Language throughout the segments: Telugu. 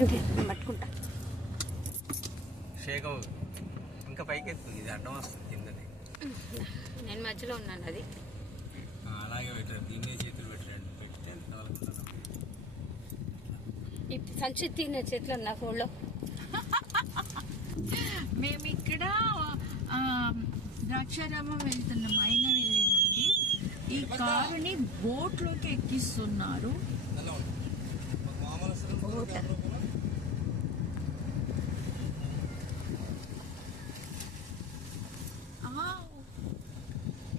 పట్టుకుంటా షేక్ ఇంకా పైకి ఎత్తు, ఇది అడ్డం వస్తుంది కిందది. నేను మధ్యలో ఉన్నాను. అది అలాగే పెట్టారు, దీన్ని చేతులు పెట్టారండి, పెడితే ఈ సంచి తిన్న చేతిలో నా ఫోన్లో. మేము ఇక్కడ ద్రాక్షారామం వెళ్తున్నాం. మైనవెల్లి నుండి ఈ కారుని బోట్లోకి ఎక్కిస్తున్నారు.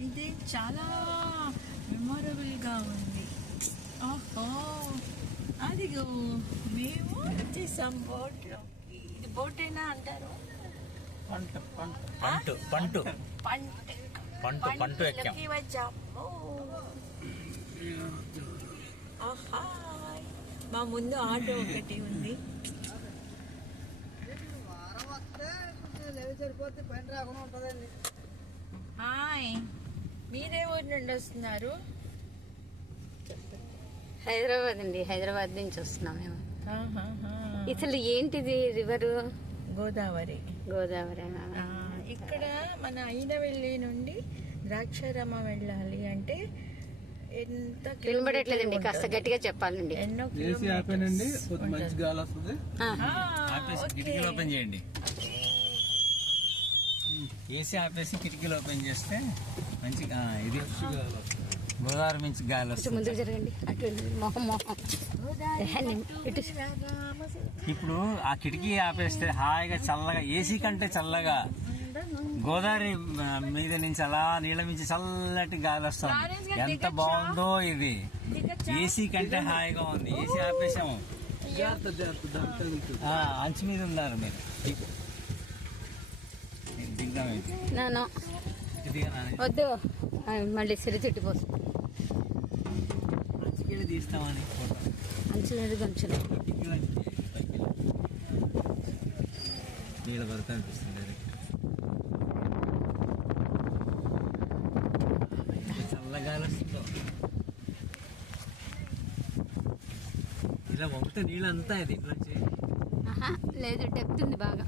ఇది చాలా మెమొరబుల్ గా ఉంది. ఓహో, అదిగో మేము వచ్చేసాం బోట్ లోకి. ఇది బోట్ అయినా అంటారు. పంటు ఎక్కాం. వచ్చాము. ఆహా, మా ముందు ఆటో ఒకటి ఉంది. హాయ్, మీరే ఊరి నుండి వస్తున్నారు? హైదరాబాద్ అండి. హైదరాబాద్ నుంచి వస్తున్నాం మేము. అసలు ఏంటిది రివరు? గోదావరి. గోదావరి. ఇక్కడ మన అయినవెల్లి నుండి ద్రాక్షారామం వెళ్ళాలి అంటే ఎంత వినబడట్లేదండి, కాస్త గట్టిగా చెప్పాలండి. ఎన్నో కిటికీలు ఓపెన్ చేయండి. ఏసీ ఆపేసి కిటికీలు ఓపెన్ చేస్తే మంచిగా ఇది గోదావరి నుంచి గాలి వస్తుంది. ముందుకు జరగండి. అటు మొహం మొహం. ఇప్పుడు ఆ కిటికీ ఆపేస్తే హాయిగా చల్లగా, ఏసీ కంటే చల్లగా గోదావరి మీద నుంచి అలా నీళ్ళ నుంచి చల్లటి గాలి వస్తుంది. ఎంత బాగుందో ఇది. ఏసీ కంటే హాయిగా ఉంది. ఏసీ ఆపేసాము. అంచు మీద ఉన్నారు మీరు. నానా వద్దు, మళ్ళీ సిరి తిట్టిపోతుంది. అంచుకెళ్ళి తీస్తామని అంచలేదు గంచులు నీళ్ళ వరకు అనిపిస్తుంది. చల్లగాలి వస్తుందో ఇలా వంపితే నీళ్ళు అంతా దీంట్లోంచి. లేదు, డెప్త్ ఉంది బాగా.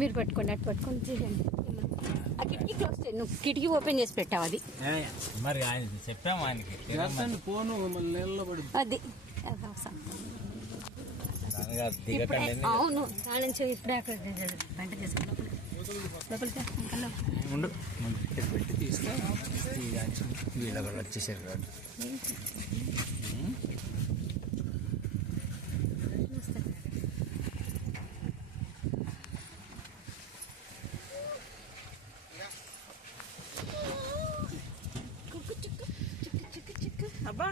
మీరు పట్టుకోండి, అటు పట్టుకొని తీయండి. ఆ కిటికీ క్లోజ్ చేయండి. నువ్వు కిటికీ ఓపెన్ చేసి పెట్టావు. అది మరి ఆయన చెప్పాము ఆయనకి. అది అవును, కానించి ఇప్పుడే అక్కడ వంట చేసుకున్నాం. ఉండు పెట్టి తీస్తే వీళ్ళ కూడా వచ్చేసారు కాదు. అబ్బా,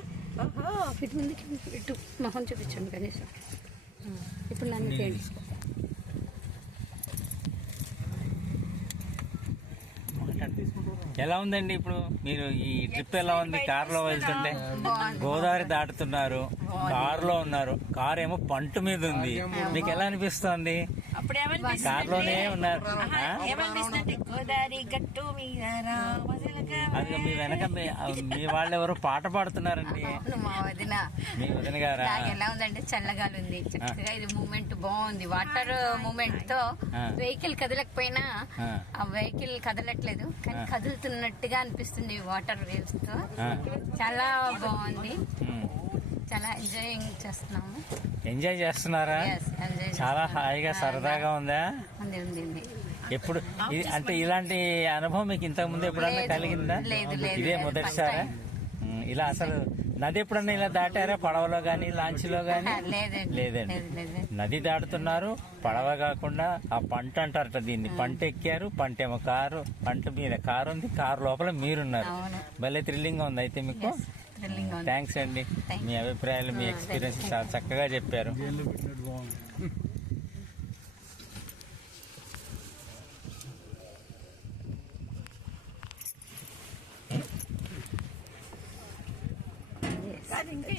ఇటు ముందుకి ఇటు మొహం చూపించండి కనీసం. ఇప్పుడు నన్ను చేయండి. ఎలా ఉందండి ఇప్పుడు మీరు ఈ ట్రిప్? ఎలా ఉంది? కారులో వెళ్తుంటే గోదావరి దాటుతున్నారు, కారులో ఉన్నారు. కారు ఏమో పంట మీద ఉంది. మీకు ఎలా అనిపిస్తుంది? కారులోనే ఉన్నారు. అది మీ వెనక మీ వాళ్ళు ఎవరు పాట పాడుతున్నారండి. మీ వదిన గారా? ఎలా ఉందంటే చల్లగాలి ఉంది, చక్కగా. ఇది మూమెంట్ బాగుంది. వాటర్ మూమెంట్ తో వెహికల్ కదలకపోయినా ఆ వెహికల్ కదలట్లేదు, కానీ కదులుతున్నట్టుగా అనిపిస్తుంది వాటర్ వేవ్స్ తో. చాలా బాగుంది. చాలా ఎంజాయింగ్ చేస్తున్నాము. ఎంజాయ్ చేస్తున్నారా? చాలా హాయిగా సరదాగా ఉందా? ఎప్పుడు అంటే ఇలాంటి అనుభవం మీకు ఇంతకు ముందు ఎప్పుడన్నా కలిగిందా? ఇదే మొదటిసారా? ఇలా అసలు నది ఎప్పుడన్నా ఇలా దాటారా? పడవలో గాని లాంచ్ లో గాని? లేదండి. నది దాటుతున్నారు, పడవ కాకుండా ఆ పంట అంటారట దీన్ని. పంట ఎక్కారు. పంట ఏమో కారు, పంట మీద కారు ఉంది, కారు లోపల మీరున్నారు. భలే థ్రిల్లింగ్ గా ఉంది. అయితే మీకు థ్యాంక్స్ అండి. మీ అభిప్రాయాలు, మీ ఎక్స్పీరియన్స్ చాలా చక్కగా చెప్పారు. ఇంకా